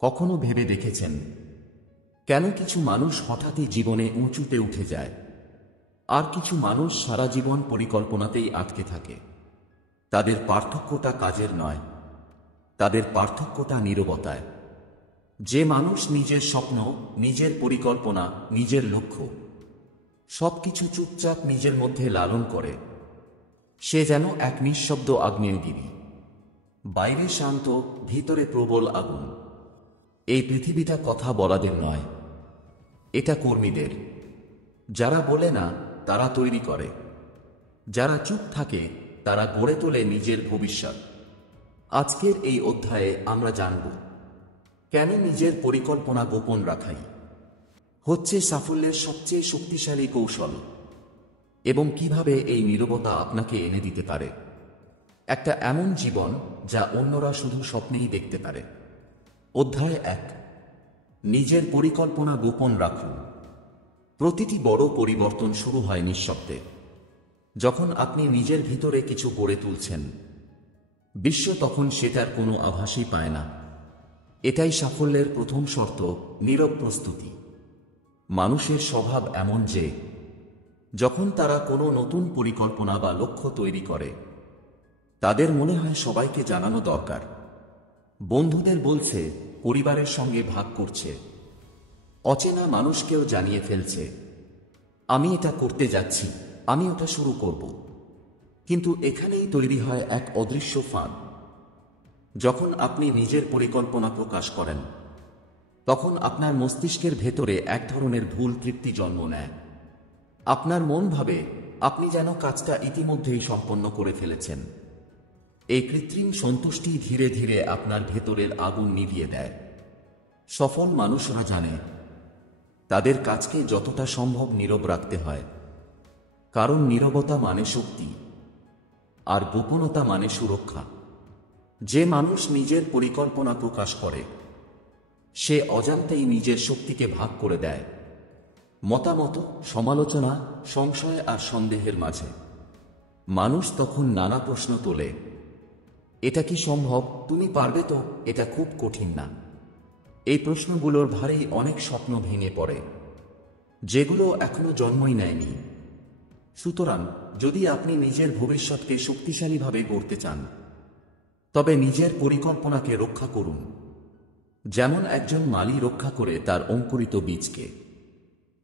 কখনো ভেবে দেখেছেন কেন কিছু মানুষ হঠাৎই জীবনে উঁচুতে উঠে যায়, আর কিছু মানুষ সারা জীবন পরিকল্পনাতেই আটকে থাকে? তাদের পার্থক্যটা কাজের নয়, তাদের পার্থক্যটা নীরবতায়। যে মানুষ নিজের স্বপ্ন, নিজের পরিকল্পনা, নিজের লক্ষ্য সবকিছু চুপচাপ নিজের মধ্যে লালন করে, সে যেন এক নিঃশব্দ আগ্নেয়গিরি। বাইরে শান্ত, ভিতরে প্রবল আগুন। এই পৃথিবীটা কথা বলাদের নয়, এটা কর্মীদের। যারা বলে না তারা তৈরি করে, যারা চুপ থাকে তারা গড়ে তোলে নিজের ভবিষ্যৎ। আজকের এই অধ্যায়ে আমরা জানব কেন নিজের পরিকল্পনা গোপন রাখাই হচ্ছে সাফল্যের সবচেয়ে শক্তিশালী কৌশল, এবং কিভাবে এই নীরবতা আপনাকে এনে দিতে পারে একটা এমন জীবন যা অন্যরা শুধু স্বপ্নেই দেখতে পারে। অধ্যায় 1, নিজের পরিকল্পনা গোপন রাখুন। প্রতিটি বড় পরিবর্তন শুরু হয় নিঃশব্দে। যখন আপনি নিজের ভিতরে কিছু গড়ে তুলছেন, বিশ্ব তখন সেটার কোনো আভাসই পায় না। এটাই সাফল্যের প্রথম শর্ত, নীরব প্রস্তুতি। মানুষের স্বভাব এমন যে যখন তারা কোনো নতুন পরিকল্পনা বা লক্ষ্য তৈরি করে, তাদের মনে হয় সবাইকে জানানো দরকার। বন্ধুদের বলছে, পরিবারের সঙ্গে ভাগ করছে, অচেনা মানুষকেও জানিয়ে ফেলছে, আমি এটা করতে যাচ্ছি, আমি ওটা শুরু করব। কিন্তু এখানেই তৈরি হয় এক অদৃশ্য ফাঁদ। যখন আপনি নিজের পরিকল্পনা প্রকাশ করেন, তখন আপনার মস্তিষ্কের ভেতরে এক ধরনের ভুল তৃপ্তি জন্ম নেয়। আপনার মন ভাবে আপনি যেন কাজটা ইতিমধ্যেই সম্পন্ন করে ফেলেছেন। এই কৃত্রিম সন্তুষ্টি ধীরে ধীরে আপনার ভেতরের আগুন নিভিয়ে দেয়। সফল মানুষরা জানে তাদের কাজকে যতটা সম্ভব নীরব রাখতে হয়, কারণ নীরবতা মানে শক্তি, আর গোপনতা মানে সুরক্ষা। যে মানুষ নিজের পরিকল্পনা প্রকাশ করে, সে অজান্তেই নিজের শক্তিকে ভাগ করে দেয় মতামত, সমালোচনা, সংশয় আর সন্দেহের মাঝে। মানুষ তখন নানা প্রশ্ন তোলে, এটা কি সম্ভব? তুমি পারবে তো? এটা খুব কঠিন না? এই প্রশ্নগুলোর ভারেই অনেক স্বপ্ন ভেঙে পড়ে, যেগুলো এখনো জন্মই নেয়নি। সুতরাং যদি আপনি নিজের ভবিষ্যৎকে শক্তিশালীভাবে গড়তে চান, তবে নিজের পরিকল্পনাকে রক্ষা করুন, যেমন একজন মালি রক্ষা করে তার অঙ্কুরিত বীজকে।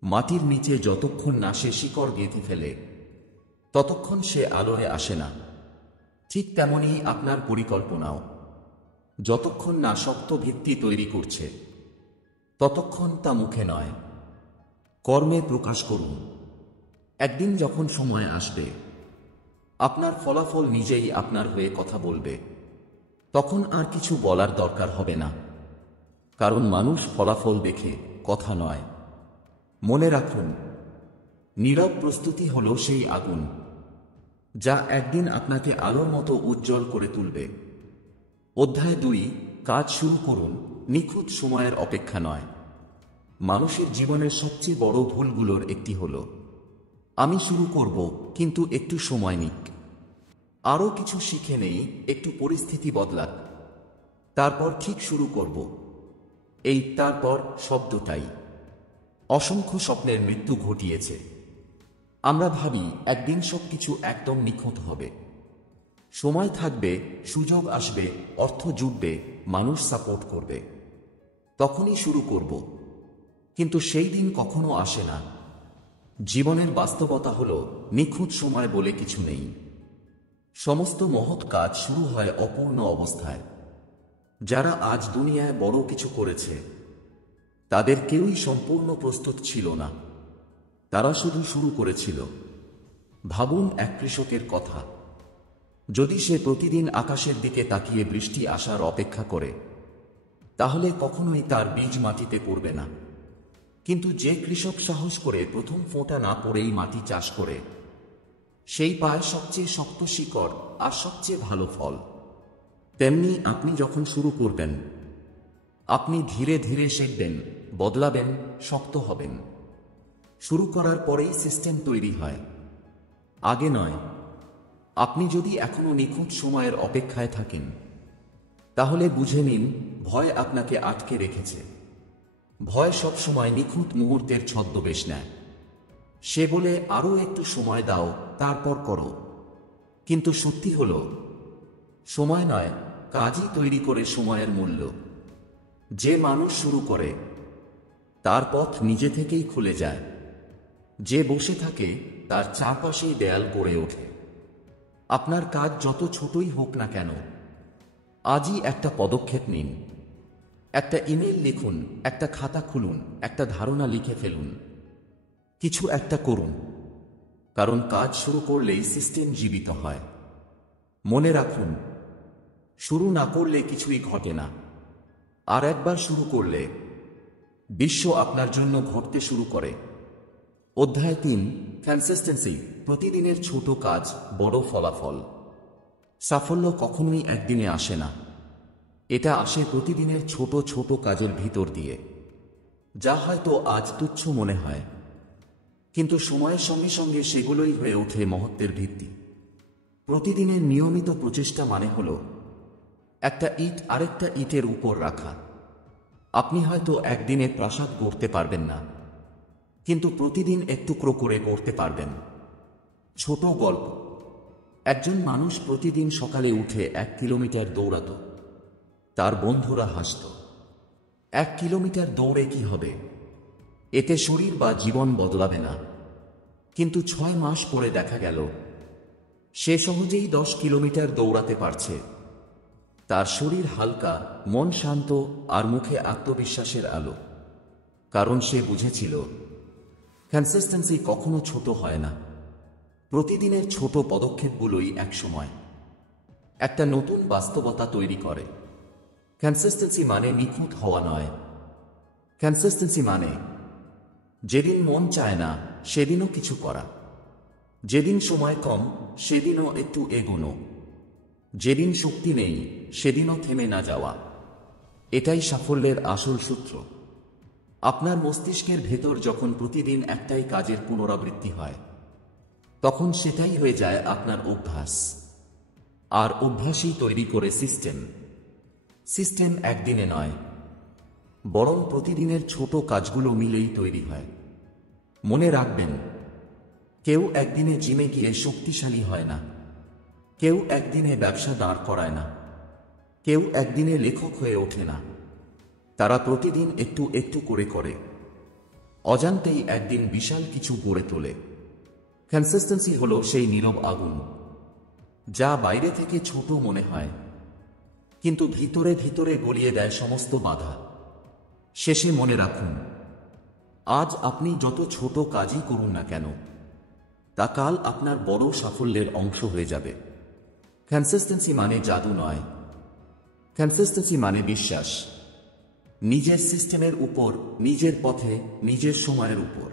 মাটির নিচে যতক্ষণ না সে শিকড় গেঁথে ফেলে, ততক্ষণ সে আলোয় আসে না। ঠিক তেমনই আপনার পরিকল্পনাও যতক্ষণ না শক্ত ভিত্তি তৈরি করছে, ততক্ষণ তা মুখে নয়, কর্মে প্রকাশ করুন। একদিন যখন সময় আসবে, আপনার ফলাফল নিজেই আপনার হয়ে কথা বলবে। তখন আর কিছু বলার দরকার হবে না, কারণ মানুষ ফলাফল দেখে, কথা নয়। মনে রাখুন, নীরব প্রস্তুতি হল সেই আগুন যা একদিন আপনাকে আলোর মতো উজ্জ্বল করে তুলবে। অধ্যায় 2, কাজ শুরু করুন, নিখুঁত সময়ের অপেক্ষা নয়। মানুষের জীবনের সবচেয়ে বড় ভুলগুলোর একটি হল, আমি শুরু করব, কিন্তু একটু সময় নিক, আরও কিছু শিখে নেই, একটু পরিস্থিতি বদলাক, তারপর ঠিক শুরু করব। এই তারপর শব্দটাই অসংখ্য স্বপ্নের মৃত্যু ঘটিয়েছে। আমরা ভাবি একদিন সবকিছু একদম নিখুঁত হবে, সময় থাকবে, সুযোগ আসবে, অর্থ জুটবে, মানুষ সাপোর্ট করবে, তখনই শুরু করব। কিন্তু সেই দিন কখনো আসে না। জীবনের বাস্তবতা হলো, নিখুঁত সময় বলে কিছু নেই। সমস্ত মহৎ কাজ শুরু হয় অপূর্ণ অবস্থায়। যারা আজ দুনিয়ায় বড় কিছু করেছে, তাদের কেউই সম্পূর্ণ প্রস্তুত ছিল না, তারা শুধু শুরু করেছিল। ভাবুন এক কৃষকের কথা। যদি সে প্রতিদিন আকাশের দিকে তাকিয়ে বৃষ্টি আসার অপেক্ষা করে, তাহলে কখনোই তার বীজ মাটিতে পড়বে না। কিন্তু যে কৃষক সাহস করে প্রথম ফোঁটা না পড়েই মাটি চাষ করে, সেই পায় সবচেয়ে শক্ত শিকড় আর সবচেয়ে ভালো ফল। তেমনি আপনি যখন শুরু করবেন, আপনি ধীরে ধীরে শিখবেন, বদলাবেন, শক্ত হবেন। শুরু করার পরেই সিস্টেম তৈরি হয়, আগে নয়। আপনি যদি এখনো নিখুঁত সময়ের অপেক্ষায় থাকেন, তাহলে বুঝে নিন ভয় আপনাকে আটকে রেখেছে। ভয় সবসময় নিখুঁত মুহূর্তের ছদ্মবেশ নেয়। সে বলে আরও একটু সময় দাও, তারপর করো। কিন্তু সত্যি হলো সময় নয়, কাজই তৈরি করে সময়ের মূল্য। যে মানুষ শুরু করে তার পথ নিজে থেকেই খুলে যায়। যে বসে থাকে তার চারপাশেই দেয়াল গড়ে ওঠে। আপনার কাজ যত ছোটই হোক না কেন, আজই একটা পদক্ষেপ নিন। একটা ইমেল লিখুন, একটা খাতা খুলুন, একটা ধারণা লিখে ফেলুন, কিছু একটা করুন। কারণ কাজ শুরু করলেই সিস্টেম জীবিত হয়। মনে রাখুন, শুরু না করলে কিছুই ঘটে না, আর একবার শুরু করলে বিশ্ব আপনার জন্য ঘটতে শুরু করে। অধ্যায় 3, কনসিস্টেন্সি। প্রতিদিনের ছোট কাজ, বড় ফলাফল। সাফল্য কখনোই একদিনে আসে না। এটা আসে প্রতিদিনের ছোট ছোট কাজের ভিতর দিয়ে, যা হয়তো আজ তুচ্ছ মনে হয়, কিন্তু সময়ের সঙ্গে সঙ্গে সেগুলোই হয়ে ওঠে মহত্বের ভিত্তি। প্রতিদিনের নিয়মিত প্রচেষ্টা মানে হলো একটা ইট আরেকটা ইটের উপর রাখা। আপনি হয়তো একদিনে প্রাসাদ গড়তে পারবেন না, কিন্তু প্রতিদিন একটুকরো করে গড়তে পারবেন। ছোট গল্প। একজন মানুষ প্রতিদিন সকালে উঠে 1 কিলোমিটার দৌড়াত। তার বন্ধুরা হাসত। 1 কিলোমিটার দৌড়ে কি হবে? এতে শরীর বা জীবন বদলাবে না। কিন্তু 6 মাস পরে দেখা গেল সে সহজেই 10 কিলোমিটার দৌড়াতে পারছে। তার শরীর হালকা, মন শান্ত, আর মুখে আত্মবিশ্বাসের আলো। কারণ সে বুঝেছিল কনসিস্টেন্সি কখনো ছোট হয় না। প্রতিদিনের ছোট পদক্ষেপগুলোই একসময় একটা নতুন বাস্তবতা তৈরি করে। কনসিস্টেন্সি মানে নিখুঁত হওয়া নয়। কনসিস্টেন্সি মানে যেদিন মন চায় না সেদিনও কিছু করা, যেদিন সময় কম সেদিনও একটু এগোনো, যেদিন শক্তি নেই সেদিনও থেমে না যাওয়া। এটাই সাফল্যের আসল সূত্র। আপনার মস্তিষ্কের ভেতর যখন প্রতিদিন একটাই কাজের পুনরাবৃত্তি হয়, তখন সেটাই হয়ে যায় আপনার অভ্যাস। আর অভ্যাসই তৈরি করে সিস্টেম। সিস্টেম একদিনে নয়, বরং প্রতিদিনের ছোট কাজগুলো মিলেই তৈরি হয়। মনে রাখবেন, কেউ একদিনে জিমে গিয়ে শক্তিশালী হয় না, কেউ একদিনে ব্যবসা দাঁড় করায় না, কেউ একদিনে লেখক হয়ে ওঠে না। তারা প্রতিদিন একটু একটু করে করে অজান্তেই একদিন বিশাল কিছু গড়ে তোলে। কনসিস্টেন্সি হলো সেই নীরব আগুন, যা বাইরে থেকে ছোট মনে হয়, কিন্তু ভিতরে ভিতরে গলিয়ে দেয় সমস্ত বাধা। শেষে মনে রাখুন, আজ আপনি যত ছোট কাজই করুন না কেন, তা কাল আপনার বড় সাফল্যের অংশ হয়ে যাবে। কনসিস্টেন্সি মানে জাদু নয়। কনসিস্টেন্সি মানে বিশ্বাস, নিজের সিস্টেমের উপর, নিজের পথে, নিজের সময়ের উপর।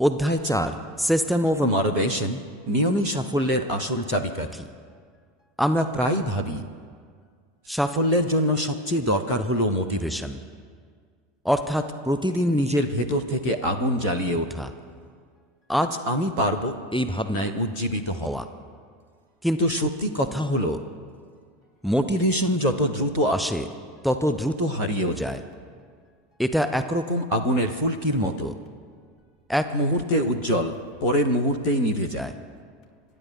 অধ্যায় 4, সিস্টেম অফ মোটিভেশন। নিয়মই সাফল্যের আসল চাবিকাঠি। আমরা প্রায়ই ভাবি সাফল্যের জন্য সবচেয়ে দরকার হলো মোটিভেশন, অর্থাৎ প্রতিদিন নিজের ভেতর থেকে আগুন জ্বালিয়ে ওঠা। আজ আমি পারব, এই ভাবনায় উজ্জীবিত হওয়া। কিন্তু সত্যি কথা হলো, মোটিভেশন যত দ্রুত আসে তত দ্রুত হারিয়েও যায়। এটা একরকম আগুনের ফুলকির মতো, এক মুহূর্তে উজ্জ্বল, পরের মুহূর্তেই নিভে যায়।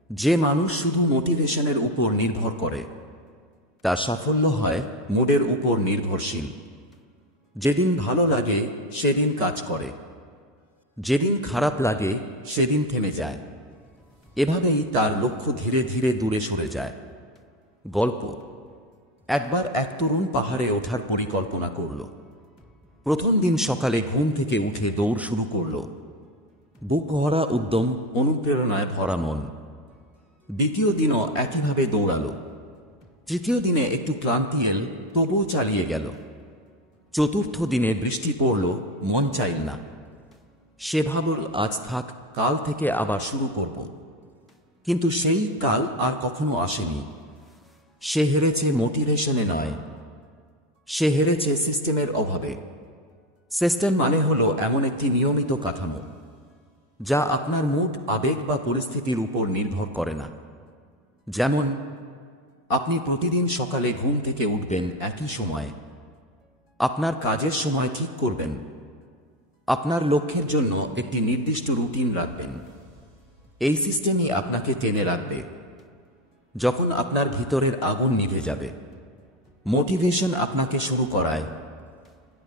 যে মানুষ শুধু মোটিভেশনের উপর নির্ভর করে, তার সাফল্য হয় মুডের উপর নির্ভরশীল। যেদিন ভালো লাগে সেদিন কাজ করে, যেদিন খারাপ লাগে সেদিন থেমে যায়। এভাবেই তার লক্ষ্য ধীরে ধীরে দূরে সরে যায়। গল্প। একবার এক তরুণ পাহাড়ে ওঠার পরিকল্পনা করল। প্রথম দিন সকালে ঘুম থেকে উঠে দৌড় শুরু করল। বুক ভরা উদ্যম, অনুপ্রেরণায় ভরা মন। দ্বিতীয় দিনও একইভাবে দৌড়ালো। তৃতীয় দিনে একটু ক্লান্তি এল, তবুও চালিয়ে গেল। চতুর্থ দিনে বৃষ্টি পড়ল, মন চাইল না। সে ভাবল, আজ থাক, কাল থেকে আবার শুরু করব। কিন্তু সেই কাল আর কখনো আসেনি। সে হেরেছে মোটিভেশনে নয়, সে হেরেছে সিস্টেমের অভাবে। সিস্টেম মানে হলো এমন একটি নিয়মিত কাঠামো, যা আপনার মুড, আবেগ বা পরিস্থিতির উপর নির্ভর করে না। যেমন আপনি প্রতিদিন সকালে ঘুম থেকে উঠবেন একই সময়ে, আপনার কাজের সময় ঠিক করবেন, আপনার লক্ষ্যের জন্য একটি নির্দিষ্ট রুটিন রাখবেন। এই সিস্টেমই আপনাকে টেনে রাখবে যখন আপনার ভিতরের আগুন নিভে যাবে। মোটিভেশন আপনাকে শুরু করায়,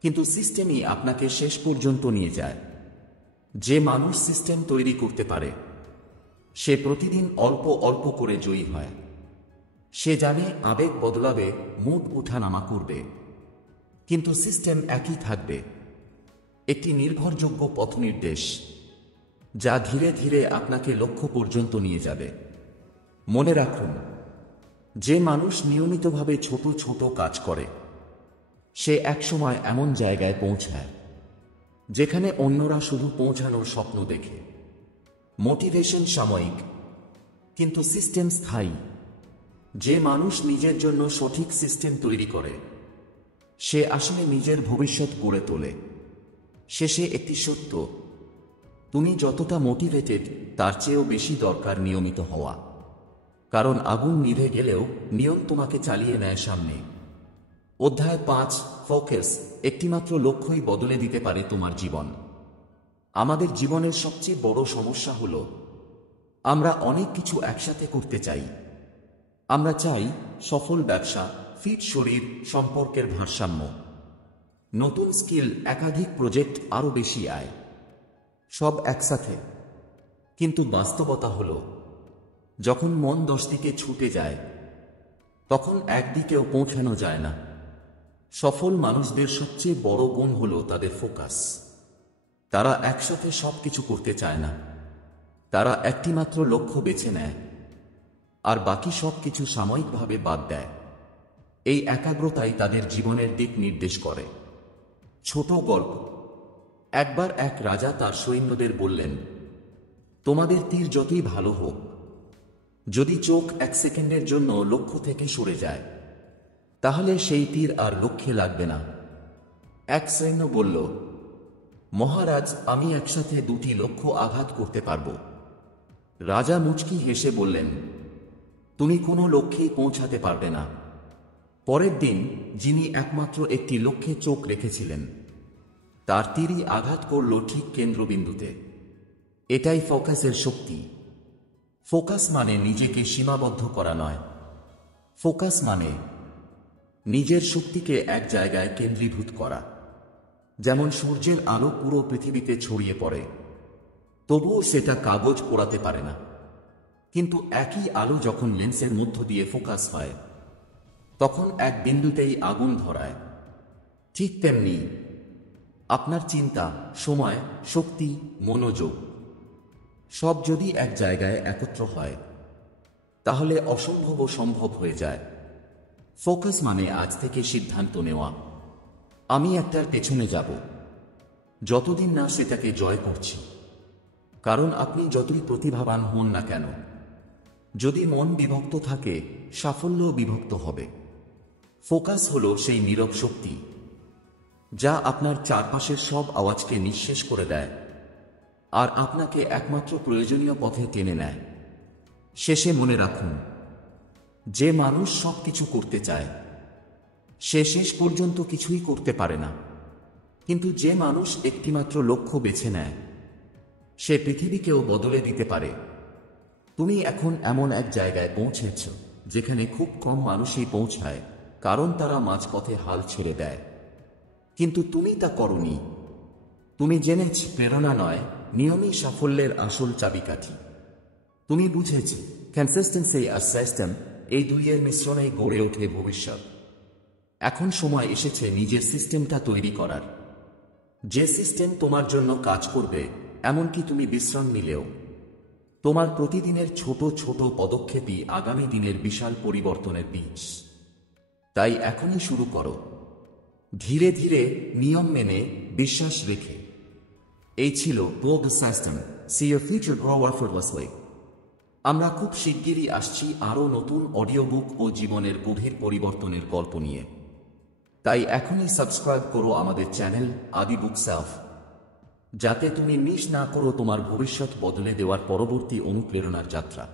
কিন্তু সিস্টেমই আপনাকে শেষ পর্যন্ত নিয়ে যায়। যে মানুষ সিস্টেম তৈরি করতে পারে সে প্রতিদিন অল্প অল্প করে জয়ী হয়। সে জানে আবেগ বদলাবে, মুড ওঠানামা করবে, কিন্তু সিস্টেম একই থাকবে, একটি নির্ভরযোগ্য পথনির্দেশ যা ধীরে ধীরে আপনাকে লক্ষ্য পর্যন্ত নিয়ে যাবে। মনে রাখুন, যে মানুষ নিয়মিতভাবে ছোট ছোট কাজ করে সে একসময় এমন জায়গায় পৌঁছায় যেখানে অন্যরা শুধু পৌঁছানোর স্বপ্ন দেখে। মোটিভেশন সাময়িক, কিন্তু সিস্টেম স্থায়ী। যে মানুষ নিজের জন্য সঠিক সিস্টেম তৈরি করে সে আসলে নিজের ভবিষ্যৎ গড়ে তোলে। শেষে একটি সত্য, তুমি যতটা মোটিভেটেড তার চেয়েও বেশি দরকার নিয়মিত হওয়া। কারণ আগুন নিভে গেলেও নিয়ম তোমাকে চালিয়ে নেয় সামনে। অধ্যায় 5, ফোকাস। একটিমাত্র লক্ষ্যই বদলে দিতে পারে তোমার জীবন। আমাদের জীবনের সবচেয়ে বড় সমস্যা হলো আমরা অনেক কিছু একসাথে করতে চাই। আমরা চাই সফল ব্যবসা, ফিট শরীর, সম্পর্কের ভারসাম্য, নতুন স্কিল, একাধিক প্রজেক্ট, আরও বেশি আয়, সব একসাথে। কিন্তু বাস্তবতা হলো যখন মন 10 দিকে ছুটে যায় তখন একদিকেও পৌঁছানো যায় না। সফল মানুষদের সবচেয়ে বড় গুণ হলো তাদের ফোকাস। তারা একসাথে সবকিছু করতে চায় না, তারা একটিমাত্র লক্ষ্য বেছে নেয় আর বাকি সবকিছু সাময়িকভাবে বাদ দেয়। এই একাগ্রতাই তাদের জীবনের দিক নির্দেশ করে। ছোট গল্প। একবার এক রাজা তার সৈন্যদের বললেন, তোমাদের তীর যতই ভালো হোক, যদি চোখ 1 সেকেন্ডের জন্য লক্ষ্য থেকে সরে যায় তাহলে সেই তীর আর লক্ষ্যে লাগবে না। এক সৈন্য বলল, মহারাজ, আমি একসাথে 2টি লক্ষ্য আঘাত করতে পারব। রাজা মুচকি হেসে বললেন, তুমি কোনো লক্ষ্যেই পৌঁছাতে পারবে না। পরের দিন যিনি একমাত্র একটি লক্ষ্যে চোখ রেখেছিলেন তার তীরই আঘাত করল ঠিক কেন্দ্রবিন্দুতে। এটাই ফোকাসের শক্তি। ফোকাস মানে নিজেকে সীমাবদ্ধ করা নয়। ফোকাস মানে নিজের শক্তিকে এক জায়গায় কেন্দ্রীভূত করা। যেমন সূর্যের আলো পুরো পৃথিবীতে ছড়িয়ে পড়ে, তবুও সেটা কাগজ পোড়াতে পারে না। কিন্তু একই আলো যখন লেন্সের মধ্য দিয়ে ফোকাস হয় তখন এক বিন্দুতেই আগুন ধরায়। ঠিক তেমনি আপনার চিন্তা, সময়, শক্তি, মনোযোগ সব যদি এক জায়গায় একত্র হয় তাহলে অসম্ভবও সম্ভব হয়ে যায়। ফোকাস মানে আজ থেকে সিদ্ধান্ত নেওয়া, আমি একটার পেছনে যাব যতদিন না সেটাকে জয় করছি। কারণ আপনি যতই প্রতিভাবান হন না কেন, যদি মন বিভক্ত থাকে সাফল্যও বিভক্ত হবে। ফোকাস হলো সেই নীরব শক্তি যা আপনার চারপাশের সব আওয়াজকে নিঃশেষ করে দেয় আর আপনাকে একমাত্র প্রয়োজনীয় পথে টেনে নেয়। শেষে মনে রাখুন, যে মানুষ সবকিছু করতে চায় সে শেষ পর্যন্ত কিছুই করতে পারে না। কিন্তু যে মানুষ একটিমাত্র লক্ষ্য বেছে নেয় সে পৃথিবীকেও বদলে দিতে পারে। তুমি এখন এমন এক জায়গায় পৌঁছেছ যেখানে খুব কম মানুষই পৌঁছায়, কারণ তারা মাঝপথে হাল ছেড়ে দেয়। কিন্তু তুমি তা করনি। তুমি জেনেছ প্রেরণা নয়, নিয়মই সাফল্যের আসল চাবিকাঠি। তুমি বুঝেছ কনসিস্টেন্সি আর সিস্টেম, এই দুইয়ের মিশ্রণেই গড়ে ওঠে ভবিষ্যৎ। এখন সময় এসেছে নিজের সিস্টেমটা তৈরি করার, যে সিস্টেম তোমার জন্য কাজ করবে এমনকি তুমি বিশ্রাম নিলেও। তোমার প্রতিদিনের ছোট ছোট পদক্ষেপই আগামী দিনের বিশাল পরিবর্তনের বীজ। তাই এখনই শুরু করো, ধীরে ধীরে, নিয়ম মেনে, বিশ্বাস রেখে। এই ছিল Grow the System, See Your Future Grow Effortlessly। আমরা খুব শিগগিরই আসছি আরও নতুন অডিও বুক ও জীবনের গভীর পরিবর্তনের গল্প নিয়ে। তাই এখনই সাবস্ক্রাইব করো আমাদের চ্যানেল আদি বুক সেলফ, যাতে তুমি মিস না করো তোমার ভবিষ্যৎ বদলে দেওয়ার পরবর্তী অনুপ্রেরণার যাত্রা।